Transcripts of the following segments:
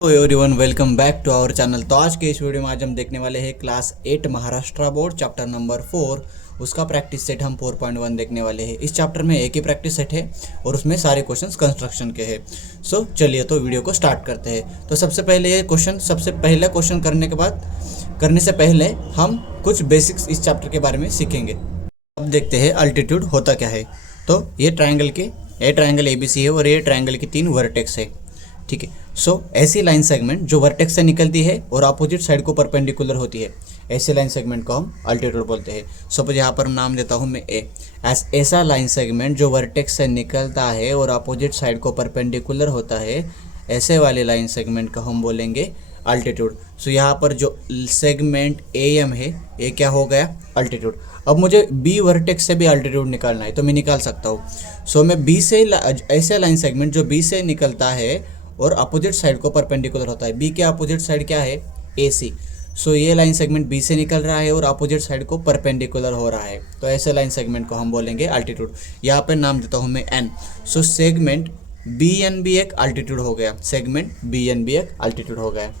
Everyone welcome back to our channel. तो आज के इस वीडियो में आज हम देखने वाले हैं class 8 Maharashtra board chapter number 4 उसका प्रैक्टिस सेट हम 4.1 देखने वाले हैं। इस चैप्टर में एक ही प्रैक्टिस सेट है और उसमें सारे क्वेश्चंस कंस्ट्रक्शन के हैं। सो चलिए तो वीडियो को स्टार्ट करते हैं। तो सबसे पहले क्वेश्चन करने से पहले हम कुछ बेसिक्स इस चैप्टर के बारे में सीखेंगे। अब देखते हैं अल्टीट्यूड होता क्या है। तो ये ट्राइंगल ABC है और ये ट्राइंगल की 3 वर्टेक्स है। ठीक है। सो ऐसी लाइन सेगमेंट जो वर्टेक्स से निकलती है और अपोजिट साइड को परपेंडिकुलर होती है, ऐसे लाइन सेगमेंट को हम अल्टीट्यूड बोलते हैं। सपोज यहाँ पर नाम देता हूँ मैं ए। ऐसा लाइन सेगमेंट जो वर्टेक्स से निकलता है और अपोजिट साइड को परपेंडिकुलर होता है, ऐसे वाले लाइन सेगमेंट को हम बोलेंगे अल्टीट्यूड। सो यहाँ पर जो सेगमेंट AM है, ये क्या हो गया? अल्टीट्यूड। अब मुझे B वर्टेक्स से भी अल्टीट्यूड निकालना है तो मैं निकाल सकता हूँ। सो मैं B से ऐसे लाइन सेगमेंट जो B से निकलता है और अपोजिट साइड को परपेंडिकुलर होता है, B के अपोजिट साइड क्या है? AC। सो ये लाइन सेगमेंट B से निकल रहा है और अपोजिट साइड को परपेंडिकुलर हो रहा है, तो ऐसे लाइन सेगमेंट को हम बोलेंगे अल्टीट्यूड। यहाँ पे नाम देता हूँ मैं N। सो सेगमेंट BN भी एक अल्टीट्यूड हो गया, सेगमेंट BN भी एक अल्टीट्यूड हो गया।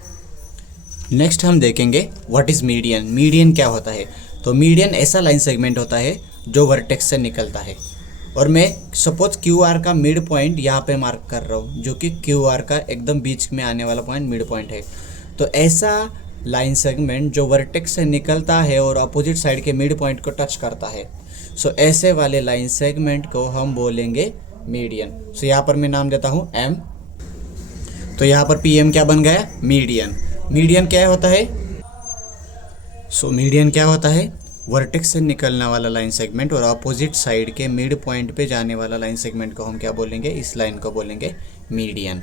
नेक्स्ट हम देखेंगे व्हाट इज़ मीडियन। मीडियन क्या होता है? तो मीडियन ऐसा लाइन सेगमेंट होता है जो वर्टेक्स से निकलता है और मैं सपोज QR का मिड पॉइंट यहाँ पे मार्क कर रहा हूँ, जो कि QR का एकदम बीच में आने वाला पॉइंट मिड पॉइंट है। तो ऐसा लाइन सेगमेंट जो वर्टेक्स से निकलता है और अपोजिट साइड के मिड पॉइंट को टच करता है, सो ऐसे वाले लाइन सेगमेंट को हम बोलेंगे मीडियन। सो यहाँ पर मैं नाम देता हूँ M। तो यहाँ पर PM क्या बन गया? मीडियन। मीडियन क्या होता है? सो मीडियन क्या होता है? वर्टेक्स से निकलने वाला लाइन सेगमेंट और अपोजिट साइड के मिड पॉइंट पे जाने वाला लाइन सेगमेंट को हम क्या बोलेंगे? इस लाइन को बोलेंगे मीडियन।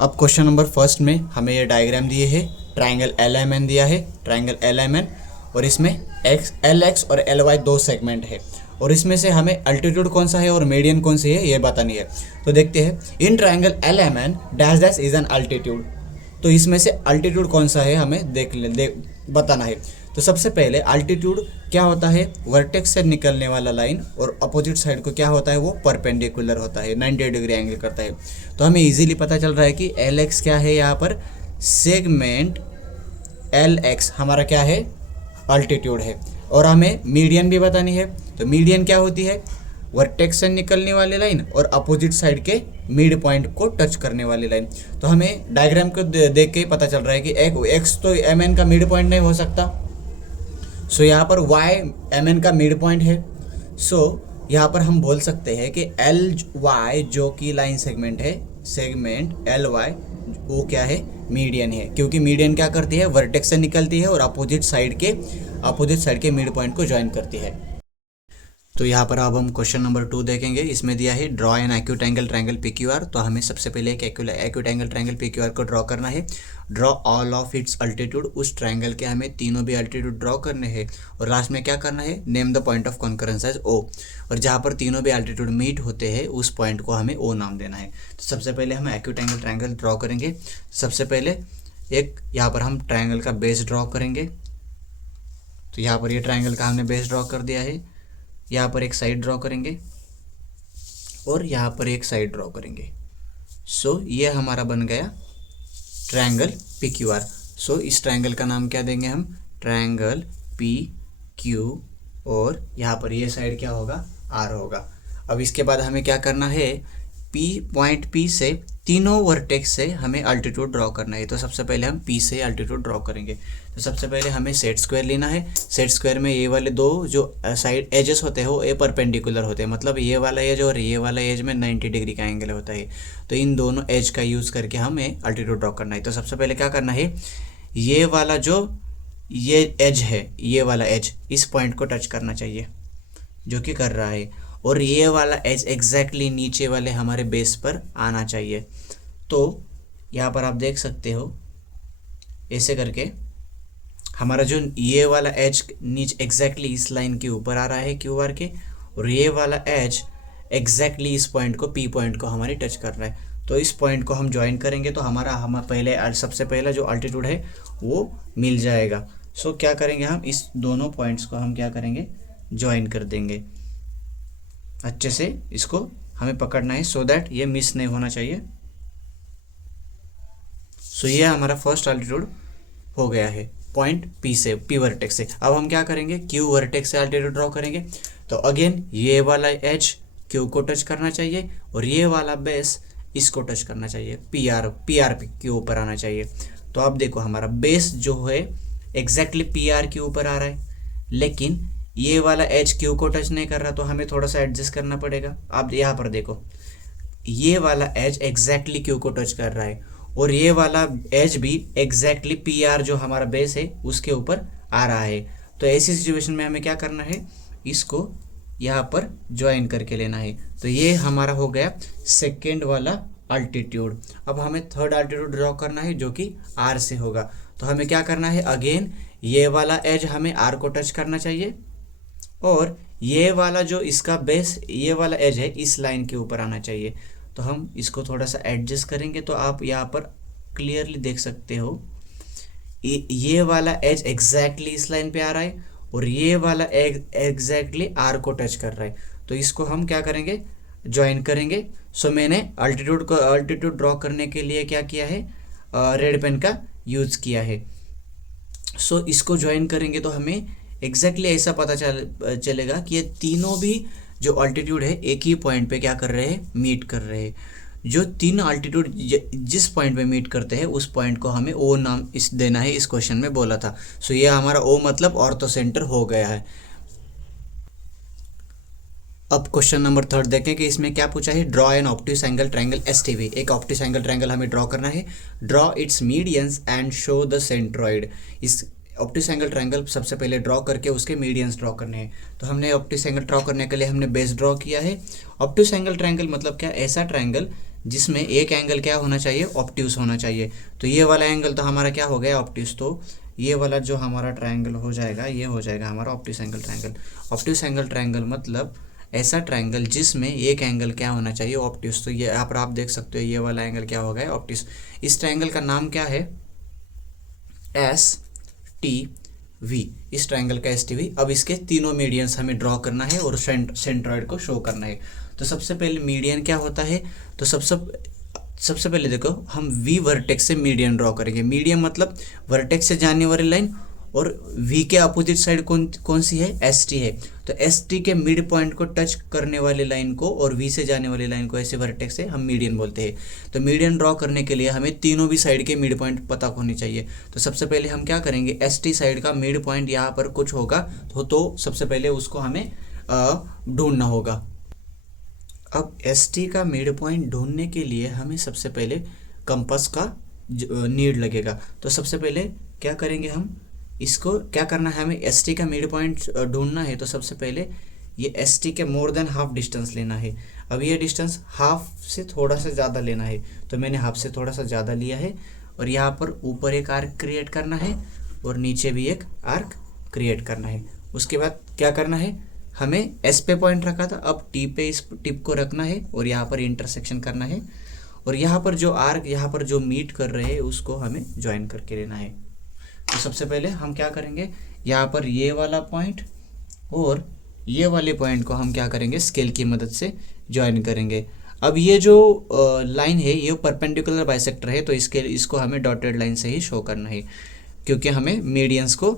अब क्वेश्चन नंबर फर्स्ट में हमें ये डायग्राम दिए है, ट्राइंगल LMN दिया है, ट्राइंगल LMN, और इसमें LX और LY दो सेगमेंट है और इसमें से हमें अल्टीट्यूड कौन सा है और मीडियन कौन सी है ये बतानी है। तो देखते हैं, in triangle LMN dash dash is an altitude. तो इसमें से अल्टीट्यूड कौन सा है हमें बताना है। तो सबसे पहले अल्टीट्यूड क्या होता है? वर्टेक्स से निकलने वाला लाइन और अपोजिट साइड को क्या होता है? वो परपेंडिकुलर होता है, 90 डिग्री एंगल करता है। तो हमें इजीली पता चल रहा है कि LX क्या है, यहाँ पर सेगमेंट LX हमारा क्या है? अल्टीट्यूड है। और हमें मीडियन भी बतानी है। तो मीडियन क्या होती है? वर्टेक्स से निकलने वाली लाइन और अपोजिट साइड के मिड पॉइंट को टच करने वाली लाइन। तो हमें डायग्राम को देख के ही पता चल रहा है कि X तो MN का मिड पॉइंट नहीं हो सकता। सो यहाँ पर Y MN का मिड पॉइंट है। सो यहाँ पर हम बोल सकते हैं कि LY जो कि लाइन सेगमेंट है, सेगमेंट LY वो क्या है? मीडियन है, क्योंकि मीडियन क्या करती है? वर्टेक्स से निकलती है और अपोजिट साइड के मिड पॉइंट को ज्वाइन करती है। तो यहाँ पर अब हम क्वेश्चन नंबर 2 देखेंगे। इसमें दिया है draw an acute angle triangle PQR। तो हमें सबसे पहले एक एक्यूट एंगल ट्रायंगल PQR को ड्रॉ करना है। Draw all of its altitude. उस ट्रायंगल के हमें तीनों भी अल्टीट्यूड ड्रॉ करने हैं और लास्ट में क्या करना है? Name the point of concurrence as O। और जहाँ पर तीनों भी अल्टीट्यूड मीट होते हैं उस पॉइंट को हमें O नाम देना है। तो सबसे पहले हम एक्यूट एंगल ट्रायंगल ड्रॉ करेंगे। सबसे पहले एक यहाँ पर हम ट्रायंगल का बेस ड्रॉ करेंगे। तो यहाँ पर ये ट्रायंगल का हमने बेस ड्रॉ कर दिया है। यहाँ पर एक साइड ड्रॉ करेंगे और यहाँ पर एक साइड ड्रॉ करेंगे। सो ये हमारा बन गया ट्रायंगल PQR। सो इस ट्रायंगल का नाम क्या देंगे हम? Triangle PQ। और यहाँ पर ये साइड क्या होगा? R होगा। अब इसके बाद हमें क्या करना है? पॉइंट P से तीनों वर्टेक्स से हमें अल्टीट्यूड ड्रॉ करना है। तो सबसे पहले हम P से अल्टीट्यूड ड्रॉ करेंगे। तो सबसे पहले हमें सेट स्क्वायर लेना है। सेट स्क्वायर में ये वाले दो जो साइड एजेस होते हैं वो ए परपेंडिकुलर होते हैं, मतलब ये वाला एज और ये वाला एज में 90 डिग्री का एंगल होता है। तो इन दोनों एज का यूज़ करके हमें अल्टीट्यूड ड्रॉ करना है। तो सबसे पहले क्या करना है? ये वाला जो ये एज है, ये वाला एज इस पॉइंट को टच करना चाहिए, जो कि कर रहा है, और ये वाला एज एग्जैक्टली नीचे वाले हमारे बेस पर आना चाहिए। तो यहाँ पर आप देख सकते हो ऐसे करके हमारा जो ये वाला एज नीचे एग्जैक्टली इस लाइन के ऊपर आ रहा है QR के, और ये वाला एज एग्जैक्टली इस पॉइंट को P पॉइंट को हमारी टच कर रहा है। तो इस पॉइंट को हम ज्वाइन करेंगे तो हमारा सबसे पहला जो अल्टीट्यूड है वो मिल जाएगा। सो क्या करेंगे हम? इस दोनों पॉइंट्स को हम क्या करेंगे? ज्वाइन कर देंगे। अच्छे से इसको हमें पकड़ना है सो दैट ये मिस नहीं होना चाहिए। सो ये हमारा फर्स्ट अल्टीट्यूड हो गया है पॉइंट पी से, पी वर्टेक्स से। अब हम क्या करेंगे, क्यू वर्टेक्स से अल्टीट्यूड ड्रॉ करेंगे। तो अगेन ये वाला एज क्यू को टच करना चाहिए और ये वाला बेस इसको टच करना चाहिए, पी आर के ऊपर आना चाहिए। तो आप देखो हमारा बेस जो है एग्जैक्टली पी आर के ऊपर आ रहा है, लेकिन ये वाला एज क्यू को टच नहीं कर रहा, तो हमें थोड़ा सा एडजस्ट करना पड़ेगा। आप यहाँ पर देखो ये वाला एज एग्जैक्टली क्यू को टच कर रहा है और ये वाला एज भी एग्जैक्टली पी आर जो हमारा बेस है उसके ऊपर आ रहा है। तो ऐसी सिचुएशन में हमें क्या करना है, इसको यहाँ पर ज्वाइन करके लेना है। तो ये हमारा हो गया सेकेंड वाला अल्टीट्यूड। अब हमें थर्ड अल्टीट्यूड ड्रॉ करना है जो कि आर से होगा। तो हमें क्या करना है, अगेन ये वाला एज हमें आर को टच करना चाहिए और ये वाला जो इसका बेस ये वाला एज है इस लाइन के ऊपर आना चाहिए। तो हम इसको थोड़ा सा एडजस्ट करेंगे तो आप यहाँ पर क्लियरली देख सकते हो ये वाला एज एग्जैक्टली इस लाइन पे आ रहा है और ये वाला एग्जैक्टली आर को टच कर रहा है। तो इसको हम क्या करेंगे, ज्वाइन करेंगे। सो मैंने अल्टीट्यूड ड्रॉ करने के लिए क्या किया है, रेड पेन का यूज़ किया है। सो इसको ज्वाइन करेंगे तो हमें एग्जैक्टली ऐसा पता चलेगा कि ये तीनों भी जो अल्टीट्यूड है एक ही पॉइंट पे क्या कर रहे हैं, मीट कर रहे हैं। जो तीन अल्टीट्यूड जिस पॉइंट पे मीट करते हैं उस पॉइंट को हमें ओ नाम इस देना है, इस क्वेश्चन में बोला था। सो ये हमारा ओ मतलब ऑर्थो सेंटर हो गया है। अब क्वेश्चन नंबर थर्ड देखें कि इसमें क्या पूछा है, draw an obtuse angle triangle STV. एक ऑप्टिस एंगल ट्रायंगल हमें ड्रॉ करना है। Draw it's medians and show the centroid. इस ऑप्टिस एंगल ट्रायंगल सबसे पहले ड्रॉ करके उसके मीडियंस ड्रॉ करने हैं। तो हमने ऑप्टिस एंगल ड्रॉ करने के लिए हमने बेस ड्रॉ किया है। ऑप्टिस एंगल ट्रायंगल मतलब क्या, ऐसा ट्रायंगल जिसमें एक एंगल क्या होना चाहिए, ऑप्टिस होना चाहिए। तो ये वाला एंगल तो हमारा क्या हो गया, ऑप्टिस। तो ये वाला जो हमारा ट्रायंगल हो जाएगा ये हो जाएगा हमारा obtuse angle triangle. Obtuse angle triangle मतलब ऐसा ट्रायंगल जिसमें एक एंगल क्या होना चाहिए, ऑप्टिस। तो ये यहाँ पर आप देख सकते हो ये वाला एंगल क्या हो गया, ऑप्टिस। इस ट्रायंगल का नाम क्या है, एस टी वी। इस ट्रायंगल का एस टी वी। अब इसके तीनों मीडियंस हमें ड्रॉ करना है और सेंट्रॉइड को शो करना है। तो सबसे पहले मीडियन क्या होता है, तो सबसे पहले देखो हम वी वर्टेक्स से मीडियन ड्रॉ करेंगे। मीडियन मतलब वर्टेक्स से जाने वाली लाइन और वी के अपोजिट साइड कौन सी है, एस टी है। तो एस टी के मिड पॉइंट को टच करने वाली लाइन को और वी से जाने वाली लाइन को ऐसे वर्टेक्स से हम मीडियन बोलते हैं। तो मीडियन ड्रॉ करने के लिए हमें तीनों भी साइड के मिड पॉइंट पता होने चाहिए। तो सबसे पहले हम क्या करेंगे, एस टी साइड का मिड पॉइंट यहाँ पर कुछ होगा तो सबसे पहले उसको हमें ढूंढना होगा। अब एस टी का मिड पॉइंट ढूंढने के लिए हमें सबसे पहले कंपास का नीड लगेगा। तो सबसे पहले क्या करेंगे, हम इसको क्या करना है, हमें एस टी का मिड पॉइंट ढूंढना है। तो सबसे पहले ये एस टी के मोर देन हाफ डिस्टेंस लेना है। अब ये डिस्टेंस हाफ से थोड़ा सा ज़्यादा लेना है। तो मैंने हाफ से थोड़ा सा ज़्यादा लिया है और यहाँ पर ऊपर एक आर्क क्रिएट करना है और नीचे भी एक आर्क क्रिएट करना है। उसके बाद क्या करना है, हमें एस पे पॉइंट रखा था, अब टी पे इस टिप को रखना है और यहाँ पर इंटरसेक्शन करना है और यहाँ पर जो आर्क यहाँ पर जो मीट कर रहे हैं उसको हमें ज्वाइन करके लेना है। तो सबसे पहले हम क्या करेंगे, यहाँ पर ये वाला पॉइंट और ये वाले पॉइंट को हम क्या करेंगे, स्केल की मदद से ज्वाइन करेंगे। अब ये जो लाइन है ये परपेंडिकुलर बाइसेक्टर है, तो इसको हमें डॉटेड लाइन से ही शो करना है क्योंकि हमें मीडियंस को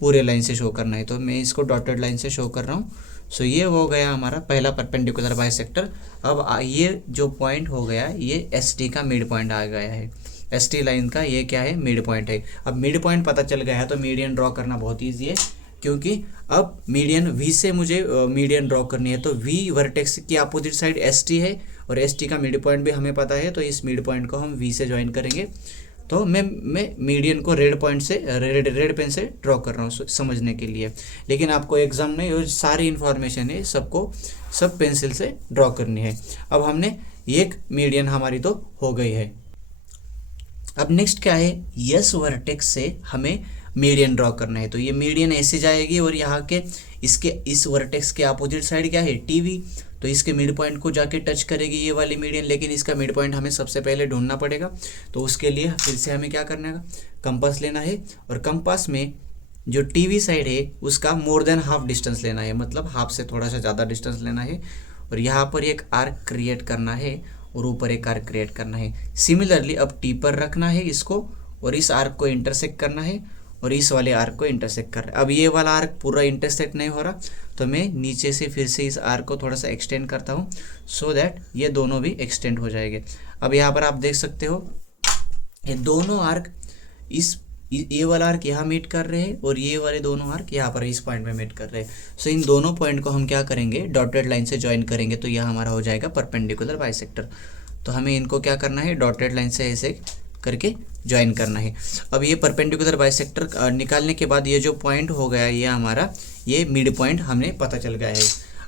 पूरे लाइन से शो करना है। तो मैं इसको डॉटेड लाइन से शो कर रहा हूँ। सो ये हो गया हमारा पहला परपेंडिकुलर बाइसेक्टर। अब ये जो पॉइंट हो गया ये एस टी का मिड पॉइंट आ गया है। एस टी लाइन का ये क्या है, मिड पॉइंट है। अब मिड पॉइंट पता चल गया है तो मीडियन ड्रॉ करना बहुत ईजी है क्योंकि अब मीडियन वी से मुझे मीडियन ड्रॉ करनी है। तो वी वर्टेक्स की अपोजिट साइड एस टी है और एस टी का मिड पॉइंट भी हमें पता है। तो इस मिड पॉइंट को हम वी से ज्वाइन करेंगे। तो मैं मीडियन को रेड पॉइंट से रेड पेन से ड्रॉ कर रहा हूँ समझने के लिए, लेकिन आपको एग्जाम में ये सारी इन्फॉर्मेशन है सबको सब पेंसिल से ड्रॉ करनी है। अब हमने एक मीडियन हमारी तो हो गई है। अब नेक्स्ट क्या है, यस वर्टेक्स से हमें मीडियन ड्रॉ करना है। तो ये मीडियन ऐसे जाएगी और यहाँ के इस वर्टेक्स के अपोजिट साइड क्या है, टीवी। तो इसके मिड पॉइंट को जाके टच करेगी ये वाली मीडियन, लेकिन इसका मिड पॉइंट हमें सबसे पहले ढूंढना पड़ेगा। तो उसके लिए फिर से हमें क्या करना है, कंपास लेना है और कंपास में जो टीवी साइड है उसका मोर देन हाफ डिस्टेंस लेना है, मतलब हाफ से थोड़ा सा ज़्यादा डिस्टेंस लेना है और यहाँ पर एक आर्क क्रिएट करना है और ऊपर एक आर्क क्रिएट करना है। सिमिलरली अब टी पर रखना है इसको और इस आर्क को इंटरसेक्ट करना है और इस वाले आर्क को इंटरसेक्ट कर रहा है। अब ये वाला आर्क पूरा इंटरसेक्ट नहीं हो रहा तो मैं नीचे से फिर से इस आर्क को थोड़ा सा एक्सटेंड करता हूँ सो दैट ये दोनों भी एक्सटेंड हो जाएंगे। अब यहाँ पर आप देख सकते हो ये दोनों आर्क ये वाला आर्क यहाँ मीट कर रहे हैं और ये वाले दोनों आर्क यहाँ पर इस पॉइंट में मीट कर रहे हैं। सो इन दोनों पॉइंट को हम क्या करेंगे, डॉटेड लाइन से ज्वाइन करेंगे तो यह हमारा हो जाएगा परपेंडिकुलर बाइसेक्टर। तो हमें इनको क्या करना है, डॉटेड लाइन से ऐसे करके ज्वाइन करना है। अब ये परपेंडिकुलर बाइसेक्टर निकालने के बाद ये जो पॉइंट हो गया ये हमारा ये मिड पॉइंट हमें पता चल गया है।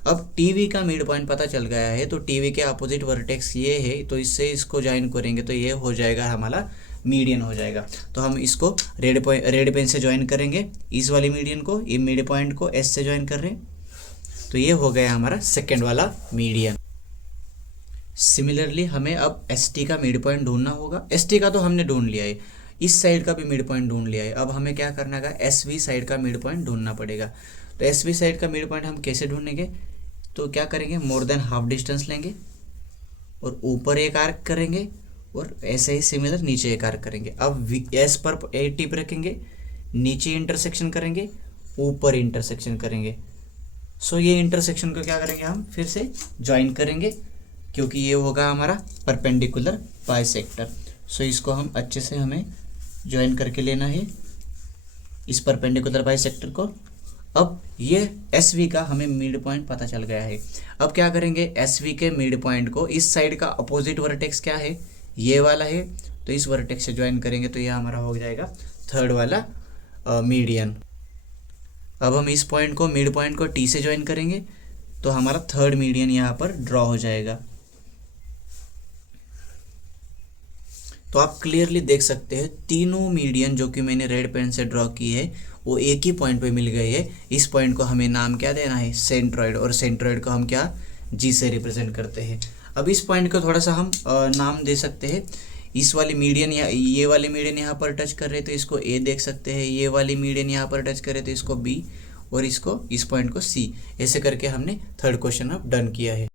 अब टीवी का मिड पॉइंट पता चल गया है तो टीवी के अपोजिट वर्टेक्स ये है तो इससे इसको ज्वाइन करेंगे तो ये हो जाएगा हमारा मीडियन हो जाएगा। तो हम इसको रेड पेन से ज्वाइन करेंगे इस वाली मीडियन को, ये मिड पॉइंट को एस से ज्वाइन कर रहे हैं तो ये हो गया हमारा सेकेंड वाला मीडियन। सिमिलरली हमें अब एस टी का मिड पॉइंट ढूंढना होगा। एस टी का तो हमने ढूंढ लिया है, इस साइड का भी मिड पॉइंट ढूंढ लिया है। अब हमें क्या करना है, एस वी साइड का मिड पॉइंट ढूंढना पड़ेगा। तो एस वी साइड का मिड पॉइंट हम कैसे ढूंढेंगे, तो क्या करेंगे, मोर देन हाफ डिस्टेंस लेंगे और ऊपर एक आर्क करेंगे और ऐसे ही सिमिलर नीचे एक आर्क करेंगे। अब एस पर ए टिप रखेंगे, नीचे इंटरसेक्शन करेंगे, ऊपर इंटरसेक्शन करेंगे। सो ये इंटरसेक्शन को क्या करेंगे, हम फिर से ज्वाइन करेंगे क्योंकि ये होगा हमारा परपेंडिकुलर बाइसेक्टर। सो इसको हम अच्छे से हमें ज्वाइन करके लेना है इस परपेंडिकुलर बाइसेक्टर को। अब ये एस वी का हमें मिड पॉइंट पता चल गया है। अब क्या करेंगे, एस वी के मिड पॉइंट को इस साइड का अपोजिट वर्टेक्स क्या है, ये वाला है तो इस वर्टेक्स से ज्वाइन करेंगे तो ये हमारा हो जाएगा थर्ड वाला मीडियन। अब हम इस पॉइंट को मिड पॉइंट को टी से ज्वाइन करेंगे तो हमारा थर्ड मीडियन यहाँ पर ड्रॉ हो जाएगा। तो आप क्लियरली देख सकते हैं तीनों मीडियन जो कि मैंने रेड पेन से ड्रॉ की है वो एक ही पॉइंट पे मिल गए है। इस पॉइंट को हमें नाम क्या देना है, सेंट्रॉइड, और सेंट्रॉइड को हम क्या जी से रिप्रेजेंट करते हैं। अब इस पॉइंट को थोड़ा सा हम नाम दे सकते हैं। इस वाली मीडियन या ये वाली मीडियन यहाँ पर टच कर रहे तो इसको ए देख सकते हैं, ये वाली मीडियन यहाँ पर टच कर रहे तो इसको बी और इसको इस पॉइंट को सी। ऐसे करके हमने थर्ड क्वेश्चन अब डन किया है।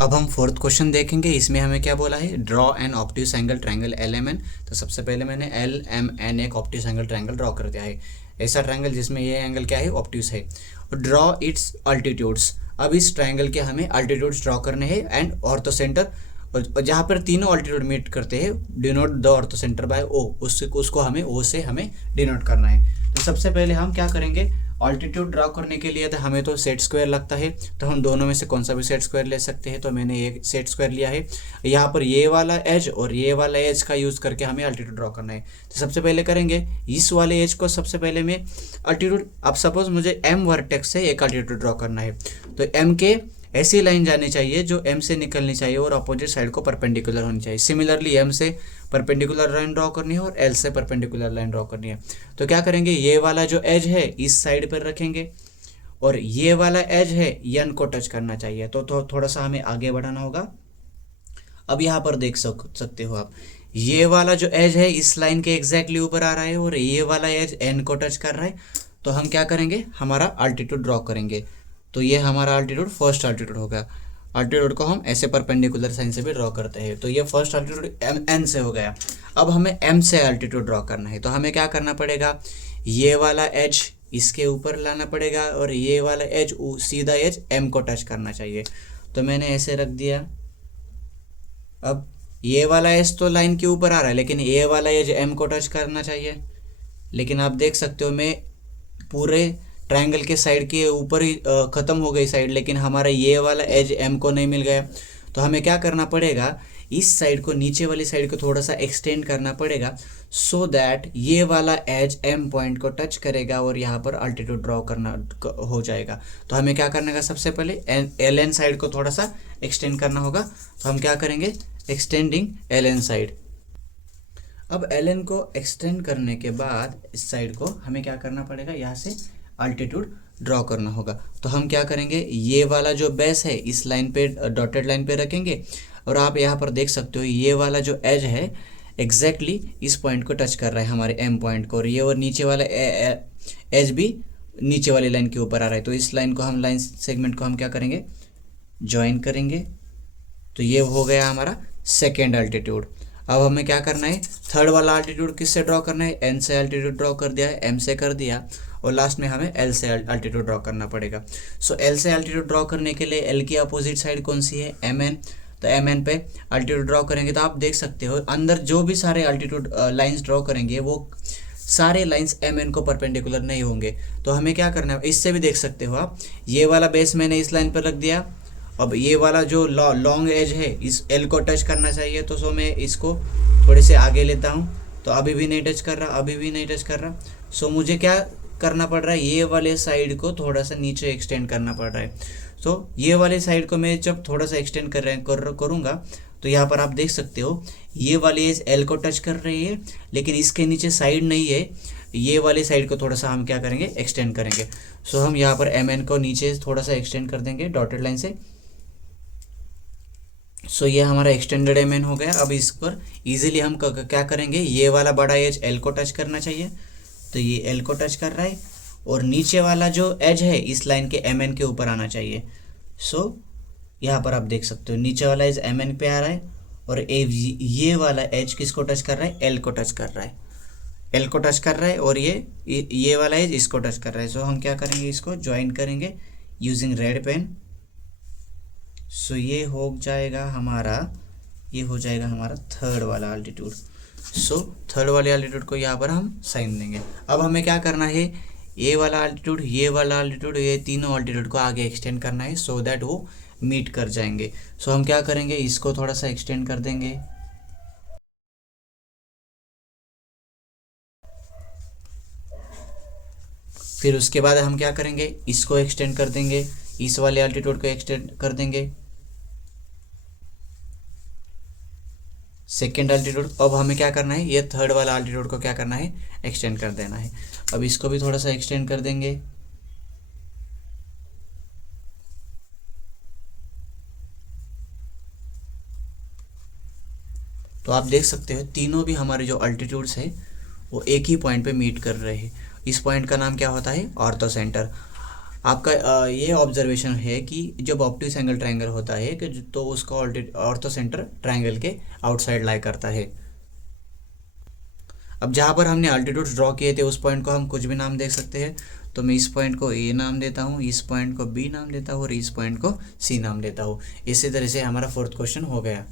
अब हम फोर्थ क्वेश्चन देखेंगे। इसमें हमें क्या बोला है, draw an obtuse angle triangle LMN। तो सबसे पहले मैंने LMN एक ऑब्ट्यूज एंगल ट्रायंगल ड्रॉ कर दिया है, ऐसा ट्रायंगल जिसमें ये एंगल क्या है, ऑब्ट्यूज है। और ड्रॉ इट्स अल्टीट्यूड्स। अब इस ट्रायंगल के हमें अल्टीट्यूड्स ड्रॉ करने हैं एंड ऑर्थो सेंटर, और जहाँ पर तीनों अल्टीट्यूड मीट करते हैं denote the orthocentre by O, उसको हमें ओ से हमें डिनोट करना है। तो सबसे पहले हम क्या करेंगे, ऑल्टीट्यूड ड्रॉ करने के लिए तो हमें तो सेट स्क्वायर लगता है, तो हम दोनों में से कौन सा भी सेट स्क्वायर ले सकते हैं। तो मैंने ये सेट स्क्वायर लिया है। यहाँ पर ये वाला एज और ये वाला एज का यूज़ करके हमें अल्टीट्यूड ड्रॉ करना है। तो सबसे पहले करेंगे इस वाले एज को, सबसे पहले मैं अल्टीट्यूड, अब सपोज मुझे M वर्टेक्स से एक अल्टीट्यूड ड्रॉ करना है तो M के ऐसी लाइन जानी चाहिए जो M से निकलनी चाहिए और अपोजिट साइड को परपेंडिकुलर होनी चाहिए। सिमिलरली M से परपेंडिकुलर लाइन ड्रॉ करनी है और L से परपेंडिकुलर लाइन ड्रॉ करनी है। तो क्या करेंगे, ये वाला जो एज है इस साइड पर रखेंगे और ये वाला एज है N को टच करना चाहिए। तो थोड़ा सा हमें आगे बढ़ाना होगा। अब यहाँ पर देख सकते हो आप, ये वाला जो एज है इस लाइन के एग्जैक्टली ऊपर आ रहा है और ये वाला एज N को टच कर रहा है। तो हम क्या करेंगे, हमारा अल्टीट्यूड ड्रॉ करेंगे। तो ये हमारा अल्टीट्यूड फर्स्ट अल्टीट्यूड होगा। अल्टीट्यूड को हम ऐसे परपेंडिकुलर साइन से भी ड्रॉ करते हैं। तो ये फर्स्ट अल्टीट्यूड N से हो गया। अब हमें M से अल्टीट्यूड ड्रॉ करना है तो हमें क्या करना पड़ेगा, ये वाला एज इसके ऊपर लाना पड़ेगा और ये वाला एज सीधा एज M को टच करना चाहिए। तो मैंने ऐसे रख दिया। अब ये वाला एज तो लाइन के ऊपर आ रहा है लेकिन ये वाला एज M को टच करना चाहिए। लेकिन आप देख सकते हो मैं पूरे ट्रायंगल के साइड के ऊपर ही ख़त्म हो गई साइड, लेकिन हमारा ये वाला एज M को नहीं मिल गया। तो हमें क्या करना पड़ेगा, इस साइड को, नीचे वाली साइड को थोड़ा सा एक्सटेंड करना पड़ेगा सो दैट ये वाला एज M पॉइंट को टच करेगा और यहाँ पर अल्टीट्यूड ड्रॉ करना हो जाएगा। तो हमें क्या करने का, सबसे पहले LN साइड को थोड़ा सा एक्सटेंड करना होगा। तो हम क्या करेंगे, एक्सटेंडिंग LN साइड। अब LN को एक्सटेंड करने के बाद इस साइड को हमें क्या करना पड़ेगा, यहाँ से अल्टीट्यूड ड्रॉ करना होगा। तो हम क्या करेंगे, ये वाला जो बेस है इस लाइन पे, डॉटेड लाइन पे रखेंगे और आप यहाँ पर देख सकते हो ये वाला जो एज है एग्जैक्टली इस पॉइंट को टच कर रहा है हमारे M पॉइंट को, और ये और नीचे वाला एज भी नीचे वाली लाइन के ऊपर आ रहा है। तो इस लाइन को हम, लाइन सेगमेंट को हम क्या करेंगे, ज्वाइन करेंगे तो ये हो गया हमारा सेकेंड अल्टीट्यूड। अब हमें क्या करना है, थर्ड वाला अल्टीट्यूड किससे ड्रॉ करना है, एन से अल्टीट्यूड ड्रॉ कर दिया है, एम से कर दिया, और लास्ट में हमें एल से अल्टीट्यूड ड्रॉ करना पड़ेगा। सो एल से अल्टीट्यूड ड्रॉ करने के लिए एल की अपोजिट साइड कौन सी है, एम एन। तो एम एन पे अल्टीट्यूड ड्रॉ करेंगे तो आप देख सकते हो अंदर जो भी सारे अल्टीट्यूड लाइंस ड्रॉ करेंगे वो सारे लाइंस एम एन को परपेंडिकुलर नहीं होंगे। तो हमें क्या करना है, इससे भी देख सकते हो आप, ये वाला बेस मैंने इस लाइन पर रख दिया। अब ये वाला जो लॉन्ग एज है इस एल को टच करना चाहिए, तो सो मैं इसको थोड़े से आगे लेता हूँ, तो अभी भी नहीं टच कर रहा, अभी भी नहीं टच कर रहा। सो मुझे क्या करना पड़ रहा है, ये वाले साइड को थोड़ा सा नीचे एक्सटेंड करना पड़ रहा है। सो ये वाले साइड को मैं जब थोड़ा सा एक्सटेंड करूँगा तो यहाँ पर आप देख सकते हो ये वाली एज एल को टच कर रही है, लेकिन इसके नीचे साइड नहीं है, ये वाली साइड को थोड़ा सा हम क्या करेंगे, एक्सटेंड करेंगे। सो हम यहाँ पर एम एन को नीचे थोड़ा सा एक्सटेंड कर देंगे डॉटेड लाइन से। सो ये हमारा एक्सटेंडेड एम एन हो गया। अब इस पर इजीली हम क्या करेंगे, ये वाला बड़ा एज एल को टच करना चाहिए, तो ये एल को टच कर रहा है, और नीचे वाला जो एज है इस लाइन के एम एन के ऊपर आना चाहिए। सो यहाँ पर आप देख सकते हो नीचे वाला एज एम एन पे आ रहा है, और ये वाला एज किसको टच कर रहा है, एल को टच कर रहा है, एल को टच कर रहा है, और ये वाला एज इसको टच कर रहा है। सो हम क्या करेंगे, इसको ज्वाइन करेंगे यूजिंग रेड पेन। सो ये हो जाएगा हमारा थर्ड वाला अल्टीट्यूड। सो थर्ड वाले अल्टीट्यूड को यहाँ पर हम साइन देंगे। अब हमें क्या करना है, ये वाला अल्टीट्यूड, ये वाला अल्टीट्यूड, ये तीनों अल्टीट्यूड को आगे एक्सटेंड करना है सो दैट वो मीट कर जाएंगे। सो हम क्या करेंगे, इसको थोड़ा सा एक्सटेंड कर देंगे, फिर उसके बाद हम क्या करेंगे, इसको एक्सटेंड कर देंगे, इस वाले अल्टीट्यूड को एक्सटेंड कर देंगे, सेकेंड अल्टीट्यूड। अब हमें क्या करना है, ये थर्ड वाला अल्टीट्यूड को क्या करना है, एक्सटेंड कर देना है। अब इसको भी थोड़ा सा एक्सटेंड कर देंगे, तो आप देख सकते हो तीनों भी हमारे जो अल्टीट्यूड्स है वो एक ही पॉइंट पे मीट कर रहे हैं। इस पॉइंट का नाम क्या होता है, ऑर्थो सेंटर। आपका ये ऑब्जर्वेशन है कि जब ऑप्टिक्स एंगल ट्रायंगल होता है कि तो उसका ऑर्थो सेंटर ट्रायंगल के आउटसाइड लाई करता है। अब जहाँ पर हमने अल्टीट्यूड्स ड्रॉ किए थे उस पॉइंट को हम कुछ भी नाम दे सकते हैं। तो मैं इस पॉइंट को ए नाम देता हूँ, इस पॉइंट को बी नाम देता हूँ, और इस पॉइंट को सी नाम देता हूँ। इसी तरह से हमारा फोर्थ क्वेश्चन हो गया।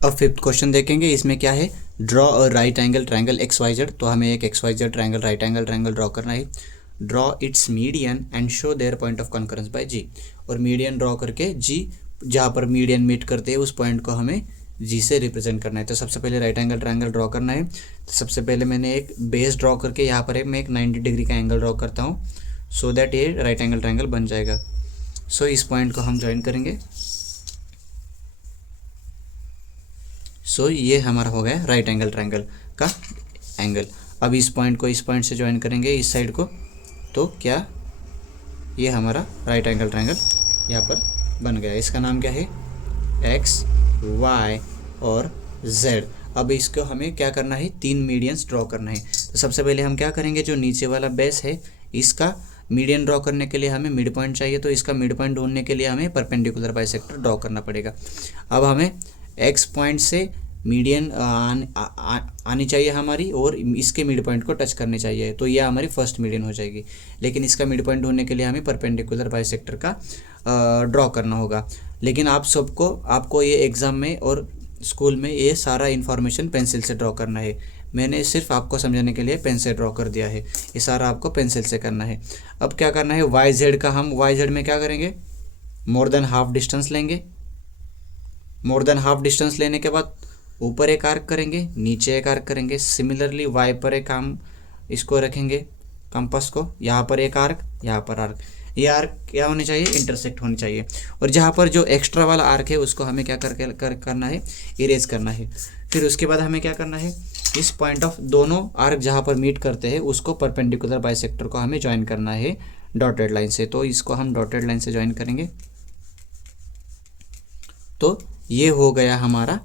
अब फिफ्थ क्वेश्चन देखेंगे, इसमें क्या है, draw a right angle triangle X Y Z. तो हमें एक X Y Z triangle right angle triangle draw करना है। Draw its median and show there point of concurrence by G. और मीडियन ड्रॉ करके जी, जहाँ पर मीडियन मीट करते हैं उस पॉइंट को हमें जी से रिप्रेजेंट करना है। तो सबसे पहले राइट एंगल ट्रायंगल ड्रॉ करना है। तो सबसे पहले मैंने एक बेस ड्रॉ करके यहाँ पर मैं एक 90 डिग्री का एंगल ड्रॉ करता हूँ सो दैट ये राइट एंगल ट्रायंगल बन जाएगा। सो इस पॉइंट को हम ज्वाइन करेंगे। सो ये हमारा हो गया राइट एंगल ट्रायंगल का एंगल। अब इस पॉइंट को इस पॉइंट से ज्वाइन करेंगे इस साइड को, तो क्या ये हमारा राइट एंगल ट्रायंगल यहाँ पर बन गया। इसका नाम क्या है, एक्स वाई और जेड। अब इसको हमें क्या करना है, तीन मीडियंस ड्रॉ करना है। तो सबसे पहले हम क्या करेंगे, जो नीचे वाला बेस है इसका मीडियन ड्रॉ करने के लिए हमें मिड पॉइंट चाहिए। तो इसका मिड पॉइंट ढूंढने के लिए हमें परपेंडिकुलर बाइसेक्टर ड्रॉ करना पड़ेगा। अब हमें एक्स पॉइंट से मीडियन आनी चाहिए हमारी, और इसके मिड पॉइंट को टच करनी चाहिए, तो यह हमारी फर्स्ट मीडियन हो जाएगी। लेकिन इसका मिड पॉइंट ढूंढने के लिए हमें परपेंडिकुलर बाइसेक्टर का ड्रॉ करना होगा। लेकिन आपको ये एग्ज़ाम में और स्कूल में ये सारा इन्फॉर्मेशन पेंसिल से ड्रॉ करना है। मैंने सिर्फ आपको समझाने के लिए पेन से ड्रॉ कर दिया है, ये सारा आपको पेंसिल से करना है। अब क्या करना है, वाई जेड का हम वाई जेड में क्या करेंगे, मोर देन हाफ डिस्टेंस लेंगे। मोर देन हाफ डिस्टेंस लेने के बाद ऊपर एक आर्क करेंगे, नीचे एक आर्क करेंगे। सिमिलरली वाई पर एक हम इसको रखेंगे कंपास को, यहाँ पर एक आर्क, यहाँ पर आर्क। ये आर्क क्या होनी चाहिए, इंटरसेक्ट होनी चाहिए। और जहाँ पर जो एक्स्ट्रा वाला आर्क है उसको हमें क्या करना है, इरेज करना है। फिर उसके बाद हमें क्या करना है, इस पॉइंट ऑफ दोनों आर्क जहाँ पर मीट करते हैं उसको परपेंडिकुलर बाइसेक्टर को हमें ज्वाइन करना है डॉटेड लाइन से। तो इसको हम डॉटेड लाइन से ज्वाइन करेंगे। तो ये हो गया हमारा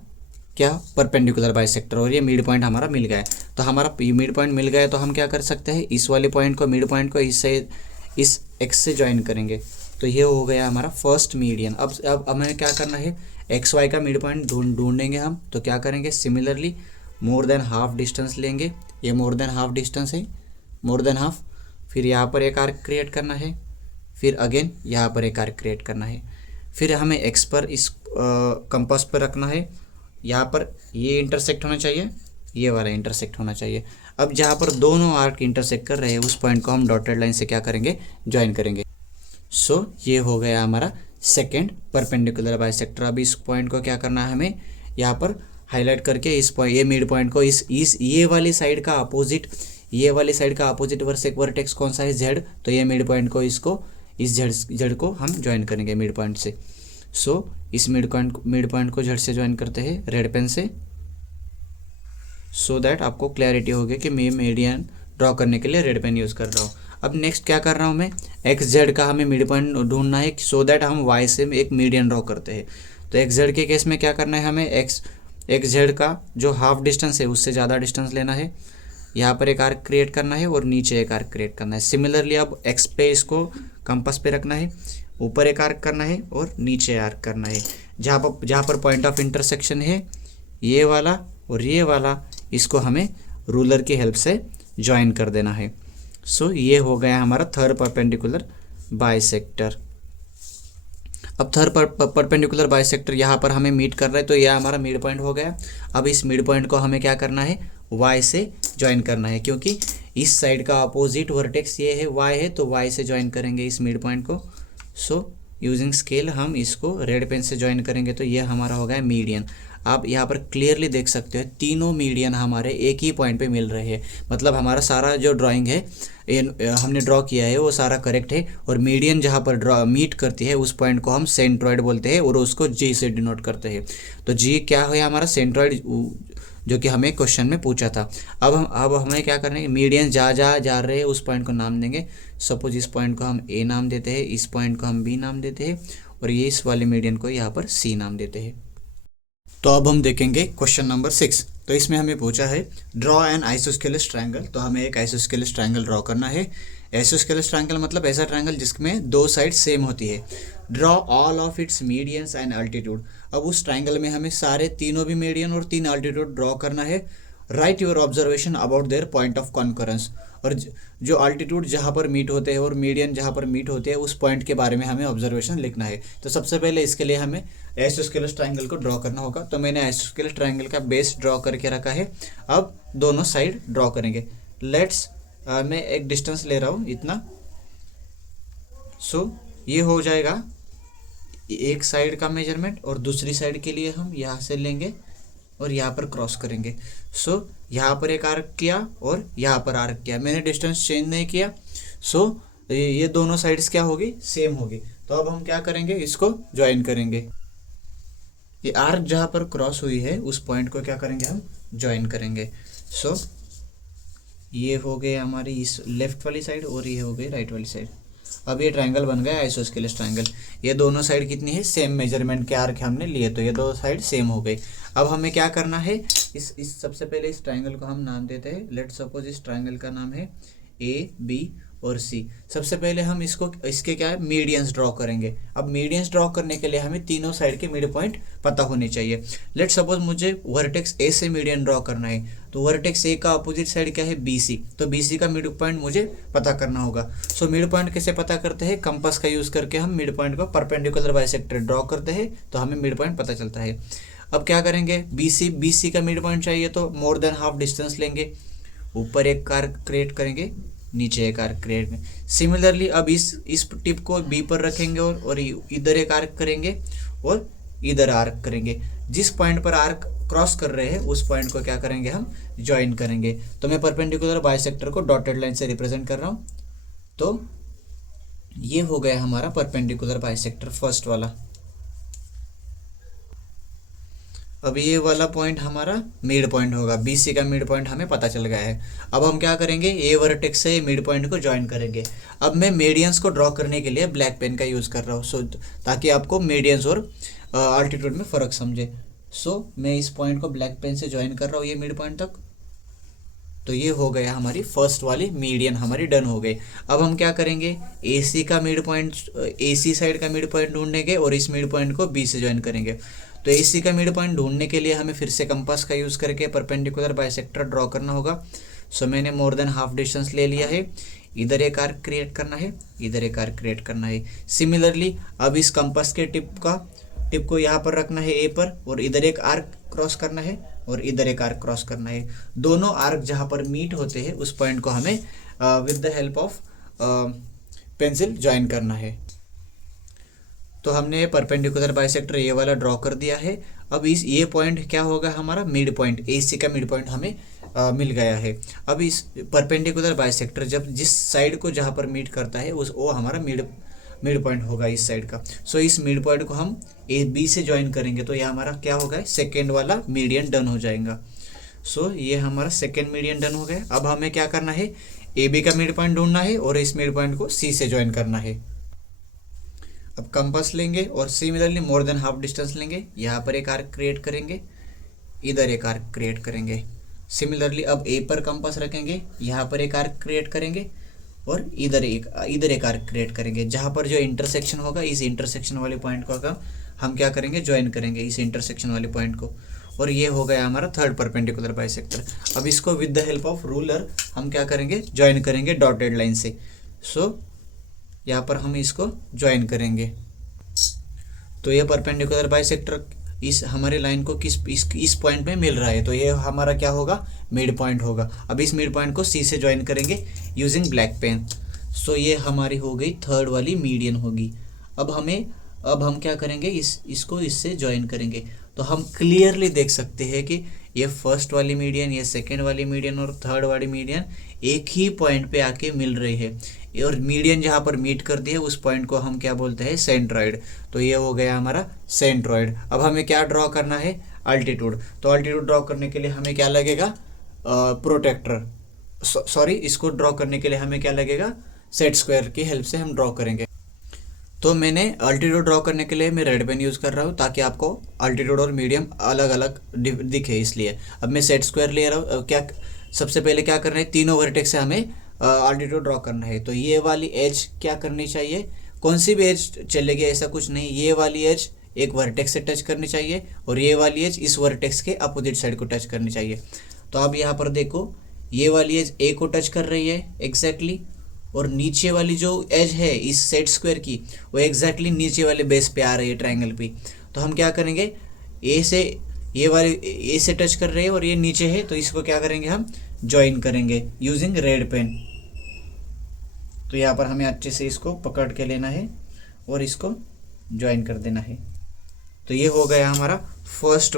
क्या, परपेंडिकुलर बाइसेक्टर, और ये मिड पॉइंट हमारा मिल गया है। तो हमारा मिड पॉइंट मिल गया है, तो हम क्या कर सकते हैं, इस वाले पॉइंट को, मिड पॉइंट को इस एक्स से ज्वाइन करेंगे। तो ये हो गया हमारा फर्स्ट मीडियन। अब हमें क्या करना है, एक्स वाई का मिड पॉइंट ढूंढेंगे हम, तो क्या करेंगे, similarly more than half distance लेंगे, ये मोर देन हाफ डिस्टेंस है, मोर देन हाफ, फिर यहाँ पर एक आर्क क्रिएट करना है, फिर अगेन यहाँ पर एक आर्क क्रिएट करना है, फिर हमें एक्स पर इस कंपास पर रखना है, यहाँ पर ये इंटरसेक्ट होना चाहिए, ये वाला इंटरसेक्ट होना चाहिए। अब जहाँ पर दोनों आर्क इंटरसेक्ट कर रहे हैं उस पॉइंट को हम डॉटेड लाइन से क्या करेंगे, ज्वाइन करेंगे। सो ये हो गया हमारा सेकेंड परपेंडिकुलर बाइसेक्टर। अब इस पॉइंट को क्या करना है, हमें यहाँ पर हाईलाइट करके इस पॉइंट, ये मिड पॉइंट को इस ये वाली साइड का अपोजिट, ये वाली साइड का अपोजिट वर्टेक्स कौन सा है, जेड, तो ये मिड पॉइंट को इसको इस जेड को हम ज्वाइन करेंगे मिड पॉइंट से। सो इस मिड पॉइंट को जेड से ज्वाइन करते हैं रेड पेन से, सो दैट आपको क्लैरिटी होगी कि मैं मीडियन ड्रॉ करने के लिए रेड पेन यूज़ कर रहा हूँ। अब नेक्स्ट क्या कर रहा हूँ मैं, एक्स जेड का हमें मिड पॉइंट ढूंढना है, सो दैट हम वाई से एक मीडियन ड्रॉ करते हैं। तो एक्स जेड के केस में क्या करना है, हमें एक्स जेड का जो हाफ डिस्टेंस है उससे ज़्यादा डिस्टेंस लेना है, यहाँ पर एक आर्क क्रिएट करना है और नीचे एक आर्क क्रिएट करना है। सिमिलरली अब एक्स पे इसको कंपास पे रखना है, ऊपर एक आर्क करना है और नीचे आर्क करना है। जहाँ पर पॉइंट ऑफ इंटरसेक्शन है ये वाला और ये वाला, इसको हमें रूलर की हेल्प से ज्वाइन कर देना है। सो ये हो गया हमारा थर्ड परपेंडिकुलर बाइसेक्टर। अब थर्ड परपेंडिकुलर बाइसेक्टर यहाँ पर हमें मीट कर रहा है, तो यह हमारा मिड पॉइंट हो गया। अब इस मिड पॉइंट को हमें क्या करना है, वाई से ज्वाइन करना है, क्योंकि इस साइड का अपोजिट वर्टेक्स ये है, वाई है, तो वाई से ज्वाइन करेंगे इस मिड पॉइंट को। सो यूजिंग स्केल हम इसको रेड पेन से ज्वाइन करेंगे, तो ये हमारा हो गया मीडियन। आप यहाँ पर क्लियरली देख सकते हो तीनों मीडियन हमारे एक ही पॉइंट पे मिल रहे हैं, मतलब हमारा सारा जो ड्राइंग है हमने ड्रॉ किया है वो सारा करेक्ट है। और मीडियन जहाँ पर मीट करती है उस पॉइंट को हम सेंट्रॉइड बोलते हैं और उसको जी से डिनोट करते हैं। तो जी क्या है, हमारा सेंट्रॉइड, जो कि हमें क्वेश्चन में पूछा था। अब हमें क्या करना है, मीडियन जा रहे हैं उस पॉइंट को नाम देंगे। सपोज इस पॉइंट को हम ए नाम देते हैं, इस पॉइंट को हम बी नाम देते हैं और ये इस वाले मीडियन को यहाँ पर सी नाम देते हैं। तो अब हम देखेंगे क्वेश्चन नंबर 6। तो इसमें हमें पूछा है ड्रॉ एन आइसोस्केलस ट्रायंगल। तो हमें एक आइसोस्केलस ट्रायंगल ड्रॉ करना है। आइसोस्केलस ट्रायंगल मतलब ऐसा ट्रायंगल जिसमें दो साइड सेम होती है। Draw all of its medians and altitude. अब उस ट्रायंगल में हमें सारे तीनों भी मीडियन और 3 अल्टीट्यूड ड्रॉ करना है। Right your observation about their point of concurrence. और जो अल्टीट्यूड जहाँ पर मीट होते हैं और मीडियन जहाँ पर मीट होते हैं उस पॉइंट के बारे में हमें ऑब्जर्वेशन लिखना है। तो सबसे पहले इसके लिए हमें आइसोस्केलस ट्रायंगल को ड्रॉ करना होगा। तो मैंने आइसोस्केलस ट्रायंगल का बेस ड्रॉ करके रखा है। अब दोनों साइड ड्रॉ करेंगे। लेट्स मैं एक डिस्टेंस ले रहा हूँ इतना। सो ये हो जाएगा एक साइड का मेजरमेंट और दूसरी साइड के लिए हम यहाँ से लेंगे और यहाँ पर क्रॉस करेंगे। सो यहाँ पर एक आर्क किया और यहाँ पर आर्क किया, मैंने डिस्टेंस चेंज नहीं किया। सो ये दोनों साइड्स क्या होगी, सेम होगी। तो अब हम क्या करेंगे, इसको ज्वाइन करेंगे। ये आर्क जहाँ पर क्रॉस हुई है उस पॉइंट को क्या करेंगे, हम ज्वाइन करेंगे। सो ये हो गए हमारी इस लेफ्ट वाली साइड और ये हो गई राइट वाली साइड। अब ये ट्रायंगल बन गया आइसोस्केलस ट्रायंगल। ये दोनों साइड कितनी है, सेम मेजरमेंट के आर्क हमने लिए, तो ये दो साइड सेम हो गई। अब हमें क्या करना है, इस सबसे पहले इस ट्रायंगल को हम नाम देते हैं। लेट सपोज इस ट्रायंगल का नाम है ए, बी और सी। सबसे पहले हम इसके क्या है, मीडियंस ड्रॉ करेंगे। अब मीडियंस ड्रॉ करने के लिए हमें तीनों साइड के मिड पॉइंट पता होने चाहिए। लेट सपोज मुझे वर्टेक्स ए से मीडियन ड्रॉ करना है, तो वर्टेक्स ए का अपोजिट साइड क्या है, बी सी। तो बी सी का मिड पॉइंट मुझे पता करना होगा। सो मिड पॉइंट कैसे पता करते हैं, कंपास का यूज़ करके हम मिड पॉइंट को परपेंडिकुलर बाइसेक्टर ड्रॉ करते हैं, तो हमें मिड पॉइंट पता चलता है। अब क्या करेंगे, बी सी का मिड पॉइंट चाहिए तो मोर देन हाफ डिस्टेंस लेंगे, ऊपर एक आर्क क्रिएट करेंगे, नीचे एक आर्क क्रिएट करेंगे। सिमिलरली अब इस टिप को बी पर रखेंगे और इधर एक आर्क करेंगे और इधर आर्क करेंगे। जिस पॉइंट पर आर्क क्रॉस कर रहे हैं उस पॉइंट को क्या करेंगे, हम ज्वाइन करेंगे। तो मैं परपेंडिकुलर बाइसेक्टर को डॉटेड लाइन से रिप्रेजेंट कर रहा हूँ। तो ये हो गया हमारा परपेंडिकुलर बाइसेक्टर फर्स्ट वाला। अब ये वाला पॉइंट हमारा मिड पॉइंट होगा, बी सी का मिड पॉइंट हमें पता चल गया है। अब हम क्या करेंगे, ए वर्टेक्स से मिड पॉइंट को ज्वाइन करेंगे। अब मैं मीडियंस को ड्रॉ करने के लिए ब्लैक पेन का यूज़ कर रहा हूँ, सो ताकि आपको मीडियंस और अल्टीट्यूड में फ़र्क समझे। सो मैं इस पॉइंट को ब्लैक पेन से ज्वाइन कर रहा हूँ ये मिड पॉइंट तक। तो ये हो गया हमारी फर्स्ट वाली मीडियन हमारी डन हो गई। अब हम क्या करेंगे, ए सी का मिड पॉइंट, ए सी साइड का मिड पॉइंट ढूंढेंगे और इस मिड पॉइंट को बी से ज्वाइन करेंगे। तो AC का मिड पॉइंट ढूंढने के लिए हमें फिर से कंपास का यूज़ करके परपेंडिकुलर बाइसेक्टर ड्रॉ करना होगा। सो मैंने मोर देन हाफ डिस्टेंस ले लिया है। इधर एक आर्क क्रिएट करना है, इधर एक आर्क क्रिएट करना है। सिमिलरली अब इस कंपास के टिप को यहाँ पर रखना है A पर, और इधर एक आर्क क्रॉस करना है और इधर एक आर्क क्रॉस करना है। दोनों आर्क जहाँ पर मीट होते हैं उस पॉइंट को हमें with the help of pencil join करना है। तो हमने परपेंडिकुलर बाइसेक्टर ये वाला ड्रॉ कर दिया है। अब ये पॉइंट क्या होगा, हमारा मिड पॉइंट, AC का मिड पॉइंट हमें मिल गया है। अब इस परपेंडिकुलर बाइसेक्टर जब जिस साइड को जहाँ पर मीट करता है वो हमारा मिड पॉइंट होगा इस साइड का। सो इस मिड पॉइंट को हम AB से ज्वाइन करेंगे तो ये हमारा क्या होगा, सेकेंड वाला मीडियन डन हो जाएगा। सो ये हमारा सेकेंड मीडियन डन हो गया। अब हमें क्या करना है, AB का मिड पॉइंट ढूंढना है और इस मिड पॉइंट को C से ज्वाइन करना है। अब कंपास लेंगे और similarly more than half distance लेंगे, यहाँ पर एक आर्क क्रिएट करेंगे, इधर एक आर्क क्रिएट करेंगे। सिमिलरली अब A पर कंपास रखेंगे, यहाँ पर एक आर्क क्रिएट करेंगे और इधर एक आर्क क्रिएट करेंगे। जहाँ पर जो इंटरसेक्शन होगा इस इंटरसेक्शन वाले पॉइंट को हम क्या करेंगे, ज्वाइन करेंगे इस इंटरसेक्शन वाले पॉइंट को। और ये हो गया हमारा थर्ड परपेंडिकुलर बाइसेक्टर। अब इसको with the help of ruler हम क्या करेंगे, ज्वाइन करेंगे डॉटेड लाइन से। सो यहाँ पर हम इसको ज्वाइन करेंगे। तो ये परपेंडिकुलर बाइसेक्टर इस हमारे लाइन को इस पॉइंट में मिल रहा है, तो ये हमारा क्या होगा, मिड पॉइंट होगा। अब इस मिड पॉइंट को C से ज्वाइन करेंगे यूजिंग ब्लैक पेन। सो ये हमारी हो गई थर्ड वाली मीडियन होगी। अब हम क्या करेंगे, इसको इससे ज्वाइन करेंगे। तो हम क्लियरली देख सकते हैं कि ये फर्स्ट वाली मीडियन, ये सेकेंड वाली मीडियन और थर्ड वाली मीडियन एक ही पॉइंट पे आके मिल रही है। और मीडियन जहाँ पर मीट करती है उस पॉइंट को हम क्या बोलते हैं, सेंट्रॉइड। तो ये हो गया हमारा सेंट्रॉइड। अब हमें क्या ड्रॉ करना है, अल्टीट्यूड। तो अल्टीट्यूड ड्रॉ करने के लिए हमें क्या लगेगा, प्रोटेक्टर। सॉरी, इसको ड्रॉ करने के लिए हमें क्या लगेगा, सेट स्क्वायर की हेल्प से हम ड्रॉ करेंगे। तो मैंने अल्टीट्यूड ड्रॉ करने के लिए मैं रेड पेन यूज़ कर रहा हूँ ताकि आपको अल्टीट्यूड और मीडियम अलग अलग दिखे, इसलिए। अब मैं सेट स्क्वायर ले रहा हूँ। क्या सबसे पहले क्या करना है, तीनों वर्टेक्स से हमें अल्टीट्यूड ड्रॉ करना है। तो ये वाली एज क्या करनी चाहिए, कौन सी भी एज चलेगी ऐसा कुछ नहीं, ये वाली एज एक वर्टेक्स से टच करनी चाहिए और ये वाली एज इस वर्टेक्स के अपोजिट साइड को टच करनी चाहिए। तो अब यहाँ पर देखो, ये वाली एज A को टच कर रही है एग्जैक्टली, और नीचे वाली जो एज है इस सेट स्क्वायर की वो एग्जैक्टली नीचे वाले बेस पे आ रही है, ट्रायंगल पे। तो हम क्या करेंगे, A से टच कर रहे हैं और ये नीचे है, तो इसको क्या करेंगे, हम ज्वाइन करेंगे यूजिंग रेड पेन। तो यहाँ पर हमें अच्छे से इसको पकड़ के लेना है और इसको ज्वाइन कर देना है। तो ये हो गया हमारा फर्स्ट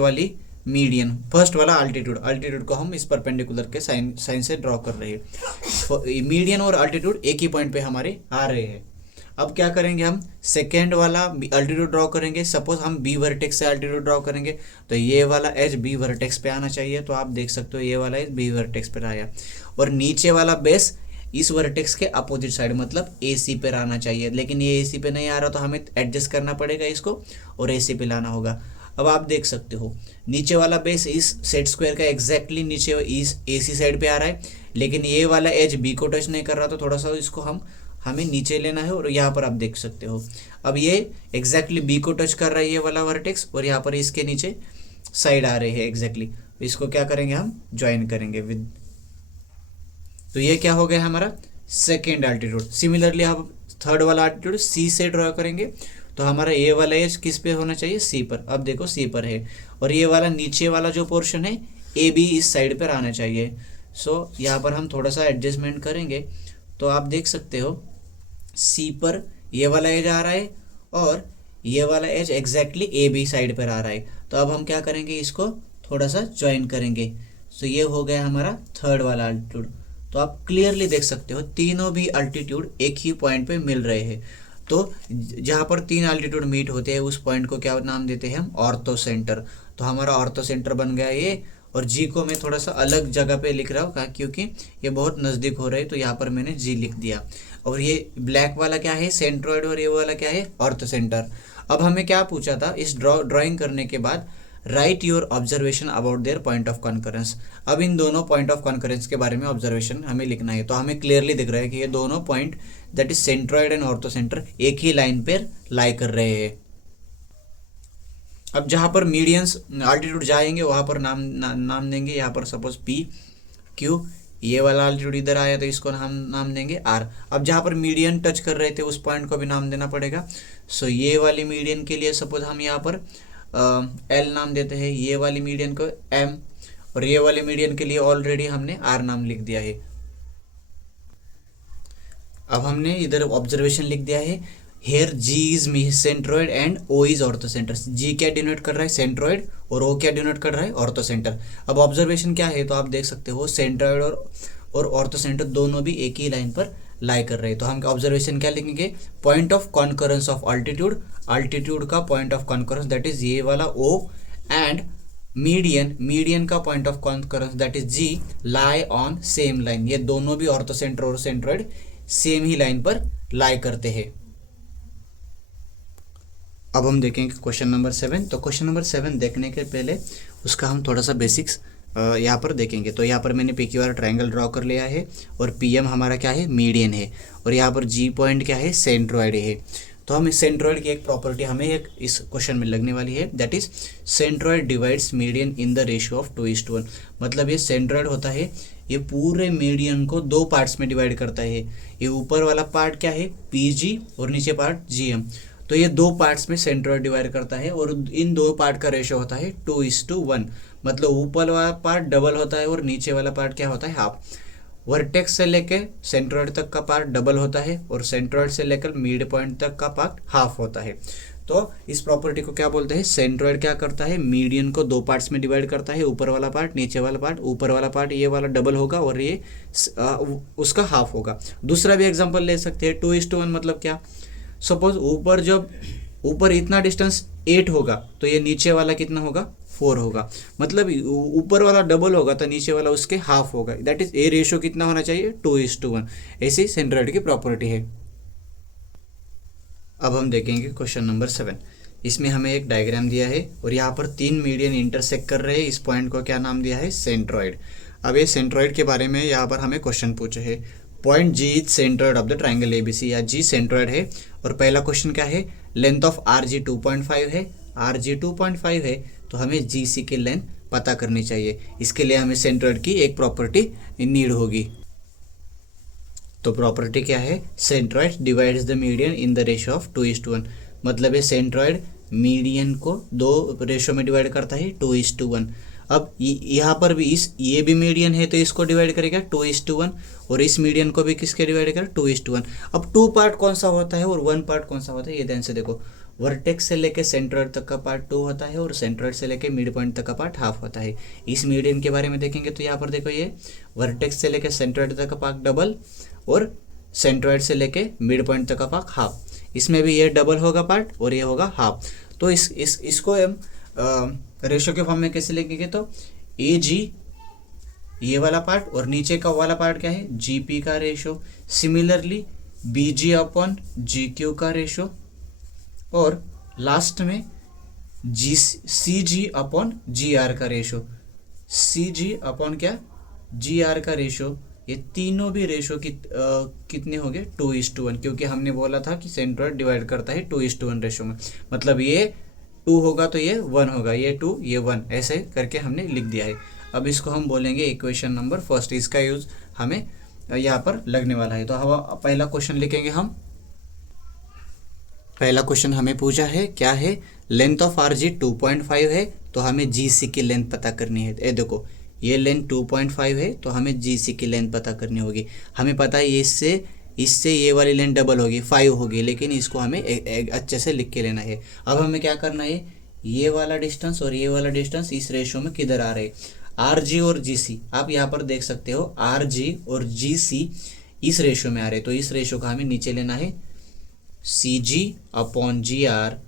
वाला अल्टीट्यूड को हम इस परपेंडिकुलर के साइन से ड्रॉ कर रहे हैं। मीडियन और अल्टीट्यूड एक ही पॉइंट पे हमारे आ रहे हैं। अब क्या करेंगे, हम सेकेंड वाला अल्टीट्यूड ड्रॉ करेंगे। सपोज हम B वर्टेक्स से अल्टीट्यूड ड्रॉ करेंगे तो ये वाला एज B वर्टेक्स पे आना चाहिए। तो आप देख सकते हो ये वाला एज B वर्टेक्स पे आया, और नीचे वाला बेस इस वर्टेक्स के अपोजिट साइड मतलब AC पे आना चाहिए। लेकिन ये AC पे नहीं आ रहा तो हमें एडजस्ट करना पड़ेगा इसको और AC पे लाना होगा। अब आप देख सकते हो नीचे वाला बेस इस सेट स्क्वायर का एग्जैक्टली नीचे इस AC साइड पे आ रहा है, लेकिन ये वाला एज B को टच नहीं कर रहा, तो थोड़ा सा इसको हमें नीचे लेना है। और यहाँ पर आप देख सकते हो अब ये एग्जैक्टली B को टच कर रहा है ये वाला वर्टेक्स, और यहाँ पर इसके नीचे साइड आ रहे हैं एग्जैक्टली। इसको क्या करेंगे, हम ज्वाइन करेंगे विद। तो ये क्या हो गया हमारा सेकेंड अल्टीट्यूड। सिमिलरली आप थर्ड वाला अल्टीट्यूड C से ड्रॉ करेंगे। तो हमारा ये वाला एज किस पे होना चाहिए, C पर। अब देखो C पर है, और ये वाला नीचे वाला जो पोर्शन है AB इस साइड पर आना चाहिए। सो यहाँ पर हम थोड़ा सा एडजस्टमेंट करेंगे तो आप देख सकते हो C पर ये वाला एज आ रहा है और ये वाला एज एग्जैक्टली AB साइड पर आ रहा है। तो अब हम क्या करेंगे, इसको थोड़ा सा ज्वाइन करेंगे। सो ये हो गया हमारा थर्ड वाला अल्टीट्यूड। तो आप क्लियरली देख सकते हो तीनों भी अल्टीट्यूड एक ही पॉइंट पे मिल रहे हैं। तो जहाँ पर तीन अल्टीट्यूड मीट होते हैं उस पॉइंट को क्या नाम देते हैं हम, ऑर्थो सेंटर। तो हमारा ऑर्थो सेंटर बन गया ये। और G को मैं थोड़ा सा अलग जगह पे लिख रहा हूँ क्योंकि ये बहुत नज़दीक हो रहे हैं, तो यहाँ पर मैंने G लिख दिया। और ये ब्लैक वाला क्या है, सेंट्रॉइड, और ये वाला क्या है, ऑर्थो सेंटर। अब हमें क्या पूछा था, इस ड्राइंग करने के बाद right your observation about their point of concurrence. अब इन दोनों पॉइंट ऑफ कॉन्करेंस के बारे में ऑब्जर्वेशन हमें लिखना है। तो हमें क्लियरली दिख रहा है कि ये दोनों point that is centroid and ortho centre एक ही लाइन पर लाई कर रहे हैं। अब जहाँ पर मीडियंस अल्टीट्यूड जाएंगे वहाँ पर नाम देंगे। यहाँ पर सपोज पी क्यू, ये वाला अल्टीट्यूड इधर आया तो इसको नाम देंगे आर। अब जहाँ पर मीडियन टच कर रहे थे उस पॉइंट को भी नाम देना पड़ेगा। सो ये वाली मीडियन के लिए सपोज हम यहाँ पर एल नाम देते हैं, ये वाली मीडियन को एम, और ये वाली मीडियन के लिए ऑलरेडी हमने आर नाम लिख दिया है। अब हमने इधर ऑब्जर्वेशन लिख दिया है, here G is centroid and O is orthocentre. G क्या डिनोट कर रहा है, सेंट्रोइड, और ओ क्या डिनोट कर रहा है, ऑर्थोसेंटर। अब ऑब्जर्वेशन क्या है तो आप देख सकते हो सेंट्रोइड और ऑर्थोसेंटर दोनों भी एक ही लाइन पर लाई कर रहे हैं। तो हम ऑब्जर्वेशन क्या लिखेंगे, point of concurrence of altitude, altitude का point of concurrence that is ये वाला ओ, एंड मीडियन का point of concurrence that is G lie on same line. ये दोनों भी ऑर्थोसेंटर और सेंट्रोइड सेम ही लाइन पर लाई करते हैं। अब हम देखेंगे क्वेश्चन नंबर 7। तो क्वेश्चन नंबर 7 देखने के पहले उसका हम थोड़ा सा बेसिक्स यहाँ पर देखेंगे। तो यहाँ पर मैंने P Q R triangle draw कर लिया है, और पी एम हमारा क्या है, मीडियन है, और यहाँ पर जी पॉइंट क्या है, सेंट्रोइड है। तो हम इस सेंट्रोइड की एक प्रॉपर्टी हमें एक इस क्वेश्चन में लगने वाली है, that is centroid divides median in the ratio of 2:1। मतलब ये सेंट्रोइड होता है, ये पूरे मीडियन को दो पार्ट्स में डिवाइड करता है। ये ऊपर वाला पार्ट क्या है, पी जी, और नीचे पार्ट जी एम। तो ये दो पार्ट्स में सेंट्रोइड डिवाइड करता है, और इन दो पार्ट का रेशियो होता है 2:1। मतलब ऊपर वाला पार्ट डबल होता है और नीचे वाला पार्ट क्या होता है, हाफ। वर्टेक्स से लेके सेंट्रोइड तक का पार्ट डबल होता है, और सेंट्रोइड से लेकर मिड पॉइंट तक का पार्ट हाफ होता है। तो इस प्रॉपर्टी को क्या बोलते हैं, सेंट्रोइड क्या करता है, मीडियन को दो पार्ट्स में डिवाइड करता है, ऊपर वाला पार्ट, नीचे वाला पार्ट। ऊपर वाला पार्ट ये वाला डबल होगा और ये उसका हाफ होगा। दूसरा भी एग्जांपल ले सकते हैं, 2:1 मतलब क्या, सपोज ऊपर इतना डिस्टेंस 8 होगा तो ये नीचे वाला कितना होगा, 4 होगा। मतलब ऊपर वाला डबल होगा तो नीचे वाला उसके हाफ होगा। दैट इज ए रेशियो कितना होना चाहिए, 2:1। ऐसी सेंट्रोइड की प्रॉपर्टी है। अब हम देखेंगे क्वेश्चन नंबर 7। इसमें हमें एक डायग्राम दिया है, और यहाँ पर 3 मीडियन इंटरसेक्ट कर रहे हैं। इस पॉइंट को क्या नाम दिया है, सेंट्रोइड। अब ये सेंट्रोइड के बारे में यहाँ पर हमें क्वेश्चन पूछे है, point G is centroid of the triangle ABC, या जी सेंट्रोइड है। और पहला क्वेश्चन क्या है, लेंथ ऑफ आर जी 2.5 है, आर जी 2.5 है, तो हमें जी सी की लेंथ पता करनी चाहिए। इसके लिए हमें सेंट्रोइड की एक प्रॉपर्टी नीड होगी। तो प्रॉपर्टी क्या है, centroid divides the median in the ratio of 2:1। मतलब ये सेंट्रोइड मीडियन को दो रेशियो में डिवाइड करता है, 2:1। अब यहाँ पर भी ये भी मीडियन है तो इसको डिवाइड करेगा 2:1, और इस मीडियन को भी किसके डिवाइड करेगा, 2:1। अब 2 पार्ट कौन सा होता है और 1 पार्ट कौन सा होता है, ये ध्यान से देखो। वर्टेक्स से लेके सेंट्रोइड तक का पार्ट 2 होता है, और सेंट्रोइड से लेके मिड पॉइंट तक का पार्ट हाफ होता है। इस मीडियन के बारे में देखेंगे तो यहाँ पर देखो, ये वर्टेक्स से लेके सेंट्रोइड तक का पार्ट डबल, और सेंट्रोइड से लेके मिड पॉइंट तक का पार्ट हाफ। इसमें भी ये डबल होगा पार्ट और ये होगा हाफ। तो इसको हम रेशियो के फॉर्म में कैसे लिखेंगे, तो ए जी ये वाला पार्ट, और नीचे का वाला पार्ट क्या है, जी पी का रेशियो। सिमिलरली बी जी अपॉन जी क्यू का रेशियो, और लास्ट में जी सी जी अपॉन जी आर का रेशियो। सी जी अपॉन क्या, जी आर का रेशियो। ये तीनों भी रेशियो कितने हो गए, 2:1, क्योंकि हमने बोला था कि सेंट्रोइड डिवाइड करता है 2:1 रेशियो में। मतलब ये 2 होगा तो ये 1 होगा, ये 2 ये 1, ऐसे करके हमने लिख दिया है। अब इसको हम बोलेंगे इक्वेशन नंबर फर्स्ट। इसका यूज हमें यहाँ पर लगने वाला है। तो हम पहला क्वेश्चन लिखेंगे हम। पहला क्वेश्चन हमें पूछा है क्या है, लेंथ ऑफ आर जी 2.5 है, तो हमें जी सी की लेंथ पता करनी है। ये देखो, ये लेंथ 2.5 है तो हमें जी सी की लेंथ पता करनी होगी। हमें पता है इससे ये वाली लेंथ डबल होगी, 5 होगी, लेकिन इसको हमें अच्छे से लिख के लेना है। अब हमें क्या करना है, ये वाला डिस्टेंस और ये वाला डिस्टेंस इस रेशियो में किधर आ रहे हैं, आर जी और जी सी। आप यहाँ पर देख सकते हो आर जी और जी सी इस रेशियो में आ रहे हैं, तो इस रेशियो का हमें नीचे लेना है, सी जी अपॉन जी आर,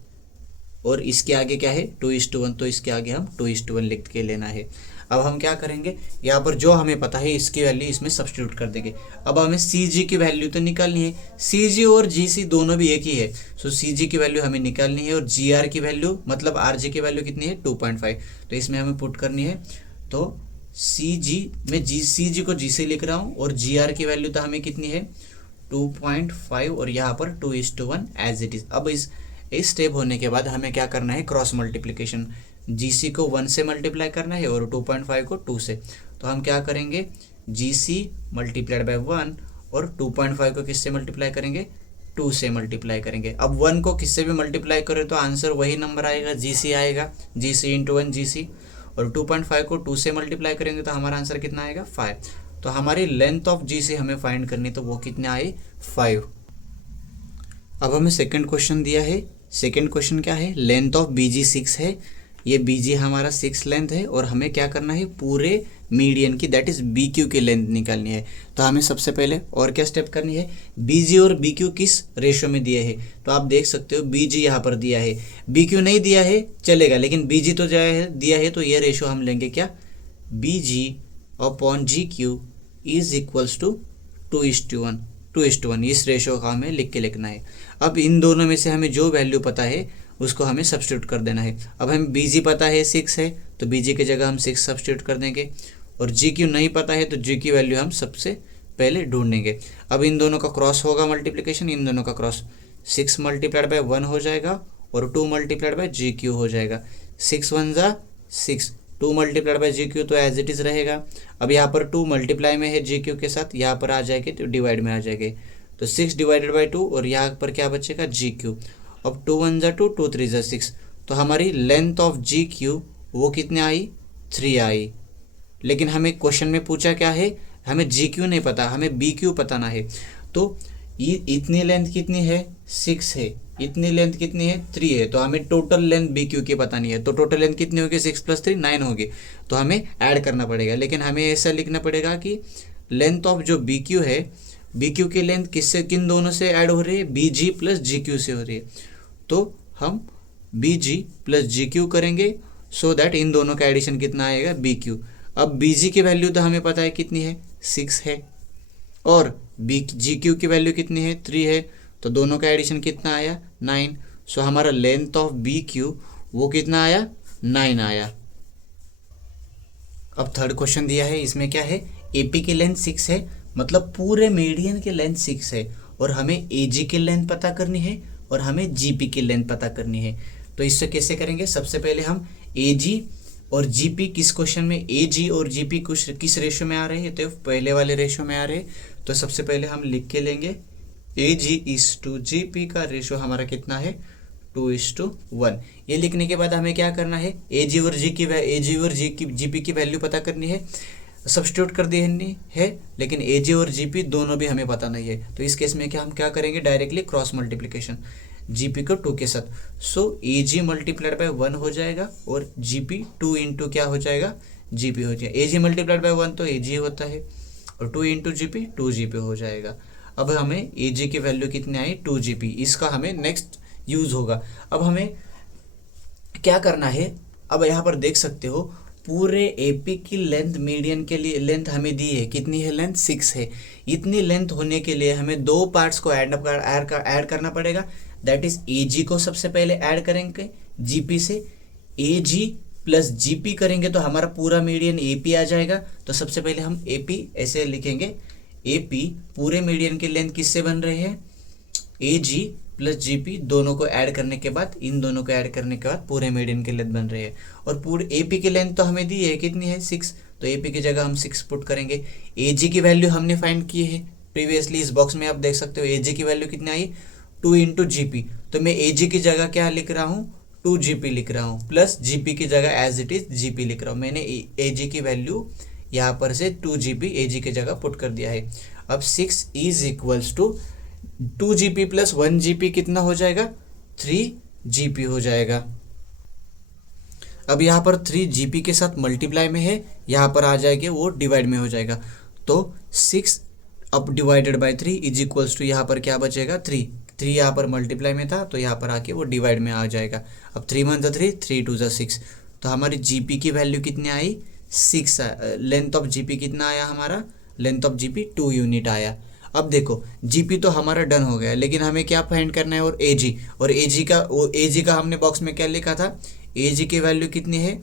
और इसके आगे क्या है 2:1, तो इसके आगे हम 2:1 लिख के लेना है। अब हम क्या करेंगे, यहाँ पर जो हमें पता है इसकी वैल्यू इसमें सब्स्टिट्यूट कर देंगे। अब हमें सी जी की वैल्यू तो निकालनी है, सी जी और जी सी दोनों भी एक ही है, सो सी जी की वैल्यू हमें निकालनी है, और जी आर की वैल्यू मतलब आर जी की वैल्यू कितनी है 2.5, तो इसमें हमें पुट करनी है। तो सी जी में सी जी को जी से लिख रहा हूँ, और जी आर की वैल्यू तो हमें कितनी है 2.5, और यहाँ पर 2:1 एज इट इज। अब इस स्टेप होने के बाद हमें क्या करना है, क्रॉस मल्टीप्लिकेशन। GC को 1 से मल्टीप्लाई करना है और 2.5 को 2 से। तो हम क्या करेंगे, GC मल्टीप्लाइड बाय 1 और 2.5 को किससे मल्टीप्लाई करेंगे, 2 से मल्टीप्लाई करेंगे। अब 1 को किससे भी मल्टीप्लाई करें तो आंसर वही नंबर आएगा, GC आएगा, GC इंटू 1 GC। और 2.5 को 2 से मल्टीप्लाई करेंगे तो हमारा आंसर कितना आएगा, 5। तो हमारी लेंथ ऑफ GC हमें फाइंड करनी, तो वो कितने आई, 5। अब हमें सेकंड क्वेश्चन दिया है। सेकंड क्वेश्चन क्या है, लेंथ ऑफ BG 6 है, ये BG हमारा 6 लेंथ है और हमें क्या करना है, पूरे मीडियन की दैट इज BQ की लेंथ निकालनी है। तो हमें सबसे पहले और क्या स्टेप करनी है, BG और BQ किस रेशियो में दिए है, तो आप देख सकते हो BG यहाँ पर दिया है, BQ नहीं दिया है चलेगा, लेकिन BG तो दिया है, तो ये रेशियो हम लेंगे क्या, BG upon GQ is equals to 2:1। इस रेशियो का हमें लिख के लिखना है। अब इन दोनों में से हमें जो वैल्यू पता है उसको हमें सब्स्टिट्यूट कर देना है। अब हमें BG पता है 6 है, तो BG की जगह हम 6 सब्स्टिट्यूट कर देंगे, और GQ नहीं पता है तो G की वैल्यू हम सबसे पहले ढूंढेंगे। अब इन दोनों का क्रॉस होगा मल्टीप्लिकेशन, इन दोनों का क्रॉस 6 मल्टीप्लाइड बाय 1 हो जाएगा और 2 मल्टीप्लाइड बाय GQ हो जाएगा। 6 1 जा 6, 2 मल्टीप्लाइड बाय GQ तो एज इट इज़ रहेगा। अब यहाँ पर 2 मल्टीप्लाई में है GQ के साथ, यहाँ पर आ जाएगी तो डिवाइड में आ जाएगी, तो 6 डिवाइडेड बाई 2 और यहाँ पर क्या बचेगा, GQ। अब 2 1 जा 2, 2 3 जा 6, तो हमारी लेंथ ऑफ GQ वो कितने आई, 3 आई। लेकिन हमें क्वेश्चन में पूछा क्या है, हमें GQ नहीं पता, हमें BQ बताना है। तो इतनी लेंथ कितनी है, 6 है, इतनी लेंथ कितनी है, 3 है, तो हमें टोटल लेंथ BQ की पता नहीं है। तो टोटल लेंथ कितनी होगी, 6 + 3 9 होगी, तो हमें ऐड करना पड़ेगा। लेकिन हमें ऐसा लिखना पड़ेगा कि लेंथ ऑफ जो BQ है, BQ की लेंथ किससे, किन दोनों से ऐड हो रही है, BG + GQ से हो रही है। तो हम BG + GQ करेंगे सो दैट इन दोनों का एडिशन कितना आएगा, BQ। अब BG की वैल्यू तो हमें पता है कितनी है, 6 है, और GQ की वैल्यू कितनी है, 3 है, तो दोनों का एडिशन कितना आया, 9। सो हमारा लेंथ ऑफ BQ वो कितना आया, 9 आया। अब थर्ड क्वेश्चन दिया है, इसमें क्या है, AP की लेंथ 6 है, मतलब पूरे मीडियन की लेंथ 6 है, और हमें AG की लेंथ पता करनी है और हमें GP की लेंथ पता करनी है। तो इससे कैसे करेंगे, सबसे पहले हम AG और GP, किस क्वेश्चन में AG और GP किस रेशियो में आ रहे हैं, तो पहले वाले रेशियो में आ रहे हैं। तो सबसे पहले हम लिख के लेंगे AG इज टू GP का रेशियो हमारा कितना है, 2:1। ये लिखने के बाद हमें क्या करना है, AG और GP की वैल्यू पता करनी है, सब्स्टिट्यूट कर देनी है, लेकिन AG और GP दोनों भी हमें पता नहीं है। तो इस केस में क्या हम क्या करेंगे, डायरेक्टली क्रॉस मल्टीप्लिकेशन, GP को 2 के साथ। सो AG मल्टीप्लाइड बाय 1 हो जाएगा और GP 2 इंटू क्या हो जाएगा, GP हो जाएगा। AG मल्टीप्लाइड बाय 1 तो AG होता है, और 2 इंटू GP 2GP हो जाएगा। अब हमें AG की वैल्यू कितनी आई, 2GP, इसका हमें नेक्स्ट यूज होगा। अब हमें क्या करना है, अब यहाँ पर देख सकते हो पूरे AP की लेंथ, मीडियन के लिए लेंथ हमें दी है, कितनी है, लेंथ 6 है। इतनी लेंथ होने के लिए हमें 2 पार्ट्स को ऐड करना पड़ेगा, दैट इज AG को सबसे पहले ऐड करेंगे GP से, AG + GP करेंगे तो हमारा पूरा मीडियन AP आ जाएगा। तो सबसे पहले हम AP ऐसे लिखेंगे, AP पूरे मीडियन की लेंथ किससे बन रहे हैं, AG + GP, दोनों को ऐड करने के बाद, इन दोनों को ऐड करने के बाद पूरे मीडियन की लेंथ बन रही है। और पूरे AP की लेंथ तो हमें दी है, कितनी है, 6, तो AP की जगह हम 6 पुट करेंगे। AG की वैल्यू हमने फाइंड की है प्रीवियसली, इस बॉक्स में आप देख सकते हो AG की वैल्यू कितनी आई, 2 इंटू GP। तो मैं AG की जगह क्या लिख रहा हूँ, 2GP लिख रहा हूँ, प्लस GP की जगह एज इट इज GP लिख रहा हूँ। मैंने AG की वैल्यू यहाँ पर से 2GP AG की जगह पुट कर दिया है। अब 6 is equals to 2GP + 1GP कितना हो जाएगा, 3GP हो जाएगा। अब यहाँ पर 3GP के साथ मल्टीप्लाई में है, यहाँ पर आ जाएगा वो डिवाइड में हो जाएगा। तो 6 अब divided by 3 is equals to, यहाँ पर क्या बचेगा, 3 यहाँ पर मल्टीप्लाई में था तो यहाँ पर आके वो डिवाइड में आ जाएगा। अब 3 1 जा 3, 3 2 जा 6, तो हमारी GP की वैल्यू कितनी आई, 6। लेंथ ऑफ GP कितना आया हमारा, लेंथ ऑफ GP 2 यूनिट आया। अब देखो GP तो हमारा डन हो गया, लेकिन हमें क्या फाइंड करना है, और AG का हमने बॉक्स में क्या लिखा था, AG की वैल्यू कितनी है,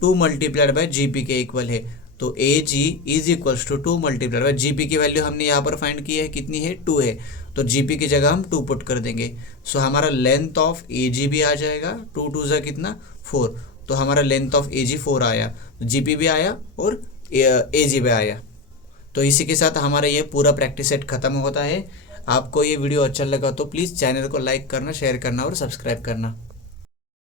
2 मल्टीप्लाइड बाय GP के इक्वल है। तो A G is equals to 2 multiply by G P की वैल्यू हमने यहाँ पर फाइंड की है, कितनी है 2 है, तो जी पी की जगह हम 2 पुट कर देंगे। सो हमारा लेंथ ऑफ ए जी भी आ जाएगा, 2 2 ज़ा कितना 4, तो हमारा लेंथ ऑफ ए जी 4 आया, जी पी भी आया और ए जी भी आया। तो इसी के साथ हमारा ये पूरा प्रैक्टिस सेट खत्म होता है। आपको ये वीडियो अच्छा लगा तो प्लीज़ चैनल को लाइक करना, शेयर करना और सब्सक्राइब करना।